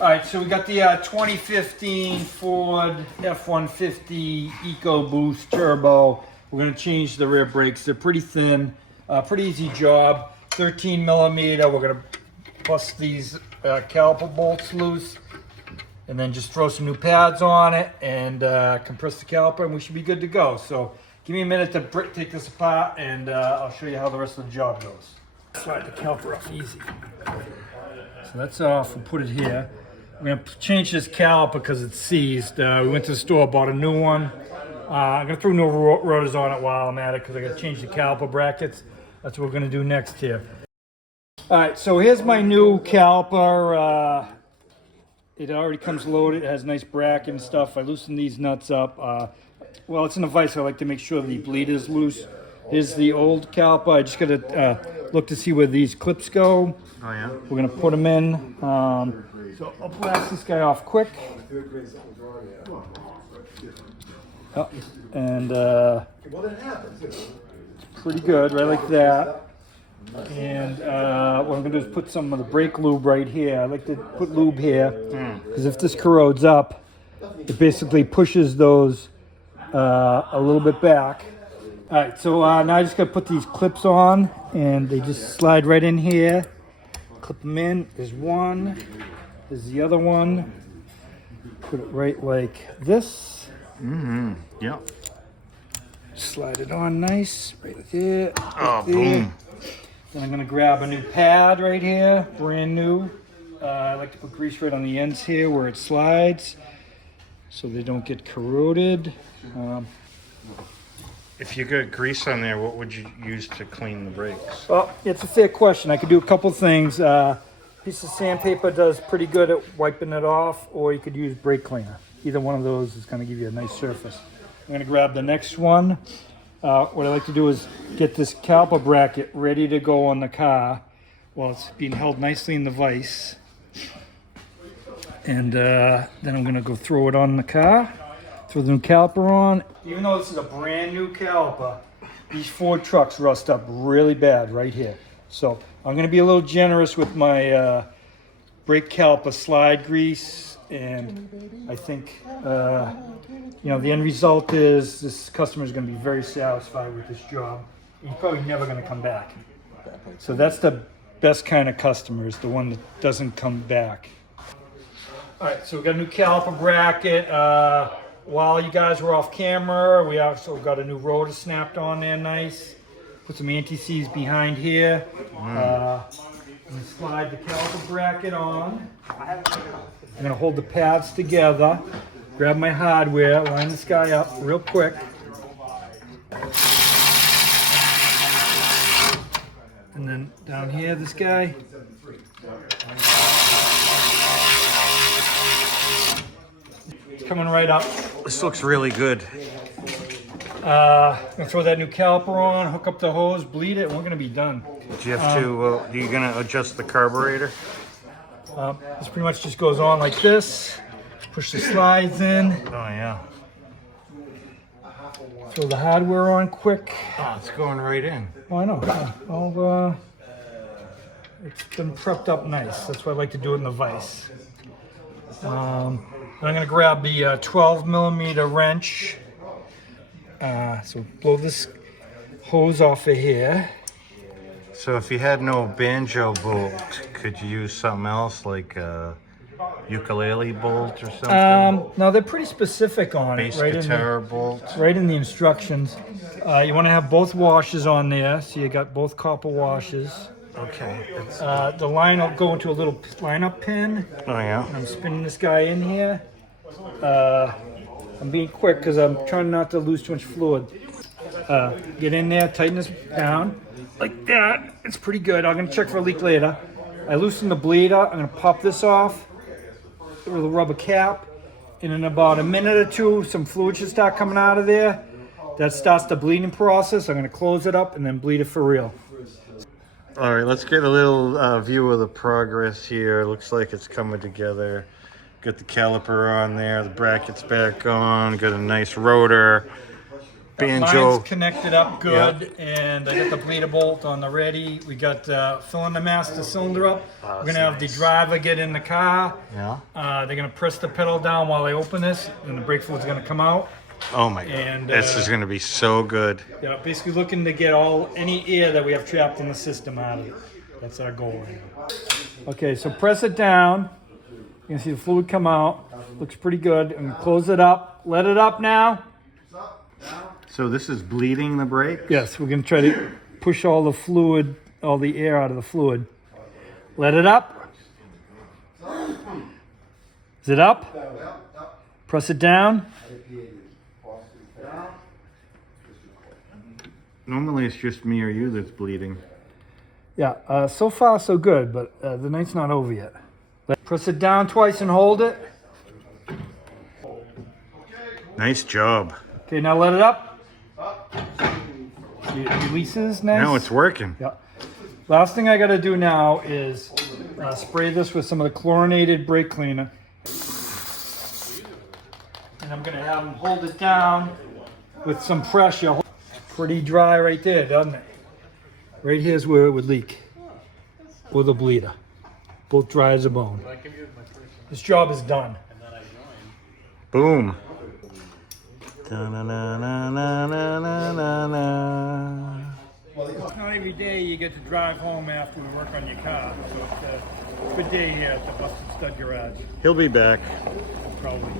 All right, so we got the 2015 Ford F150 EcoBoost Turbo. We're going to change the rear brakes. They're pretty thin, pretty easy job. 13 millimeter. We're going to bust these caliper bolts loose, and then just throw some new pads on it and compress the caliper, and we should be good to go. So give me a minute to take this apart, and I'll show you how the rest of the job goes. Slide the caliper off easy. So that's off. We'll put it here. I'm going to change this caliper because it's seized. We went to the store, bought a new one. I'm going to throw new rotors on it while I'm at it because I got to change the caliper brackets. That's what we're going to do next here. All right, so here's my new caliper. It already comes loaded. It has a nice bracket and stuff. I loosened these nuts up. Well, it's in a vise. I like to make sure the bleed is loose. Here's the old caliper. I just got to look to see where these clips go. Oh, yeah? We're going to put them in. So I'll blast this guy off quick. Oh, and it's pretty good, right like that. And what I'm going to do is put some of the brake lube right here. I like to put lube here because if this corrodes up, it basically pushes those a little bit back. All right, so now I just got to put these clips on, and they just slide right in here. Clip them in. There's one. There's the other one. Put it right like this. Yeah. Slide it on nice, right there. Oh, boom. Then I'm gonna grab a new pad right here, brand new. I like to put grease right on the ends here where it slides, so they don't get corroded. If you got grease on there, what would you use to clean the brakes? Well, it's a fair question. I could do a couple things. Piece of sandpaper does pretty good at wiping it off, or you could use brake cleaner. Either one of those is going to give you a nice surface. I'm going to grab the next one. What I like to do is get this caliper bracket ready to go on the car while it's being held nicely in the vise. And then I'm going to go throw it on the car, throw the new caliper on. Even though this is a brand new caliper, these Ford trucks rust up really bad right here. So I'm going to be a little generous with my brake caliper slide grease, and I think you know, the end result is this customer is going to be very satisfied with this job. He's probably never going to come back. So that's the best kind of customer, is the one that doesn't come back. All right, so we got a new caliper bracket. While you guys were off camera, we also got a new rotor snapped on there, nice. Put some anti-seize behind here. And slide the caliper bracket on. I'm gonna hold the pads together. Grab my hardware, line this guy up real quick. And then down here, this guy. It's coming right up. This looks really good. I'm gonna throw that new caliper on, hook up the hose, bleed it, and we're gonna be done. Do you have to, are you gonna adjust the carburetor? This pretty much just goes on like this. Push the slides in. Oh, yeah. Throw the hardware on quick. Oh, it's going right in. Oh, I know. Yeah. It's been prepped up nice. That's why I like to do it in the vise. I'm going to grab the 12 millimeter wrench. So blow this hose off of here. So if you had no banjo bolt, could you use something else like a ukulele bolt or something? No, they're pretty specific on Bass it. Right guitar bolt? Right in the instructions. You want to have both washers on there, so you got both copper washers. Okay. The line will go into a little line-up pin. Oh, yeah. I'm spinning this guy in here. I'm being quick because I'm trying not to lose too much fluid. Get in there, tighten this down like that. It's pretty good. I'm going to check for a leak later. I loosen the bleeder. I'm going to pop this off with a rubber cap. And in about a minute or two, some fluid should start coming out of there. That starts the bleeding process. I'm going to close it up and then bleed it for real. All right, let's get a little view of the progress here. Looks like it's coming together. Got the caliper on there, the bracket's back on, got a nice rotor. banjo. Mine's connected up good, and I got the bleeder bolt on the ready. We got filling the master cylinder up. Oh, We're gonna have the driver get in the car. Yeah. They're gonna press the pedal down while they open this, and the brake fluid's gonna come out. Oh my god. And, this is gonna be so good. Yeah, basically looking to get any air that we have trapped in the system out of it. That's our goal right now. Okay, so press it down. You can see the fluid come out. Looks pretty good. And close it up. Let it up now. So this is bleeding the brake? Yes, we're gonna try to push all the fluid, all the air out of the fluid. Let it up. Is it up? Press it down. Normally it's just me or you that's bleeding. Yeah, so far so good, but the night's not over yet. Press it down twice and hold it. Nice job. Okay, now let it up. See, it releases nice. Now it's working. Yeah. Last thing I got to do now is spray this with some of the chlorinated brake cleaner. And I'm going to have them hold it down with some pressure. Pretty dry right there, doesn't it? Right here's where it would leak. With a bleeder. Both dry as a bone. This job is done. Boom. It's not every day you get to drive home after we work on your car. So it's a good day here at the Busted Stud Garage. He'll be back. Probably.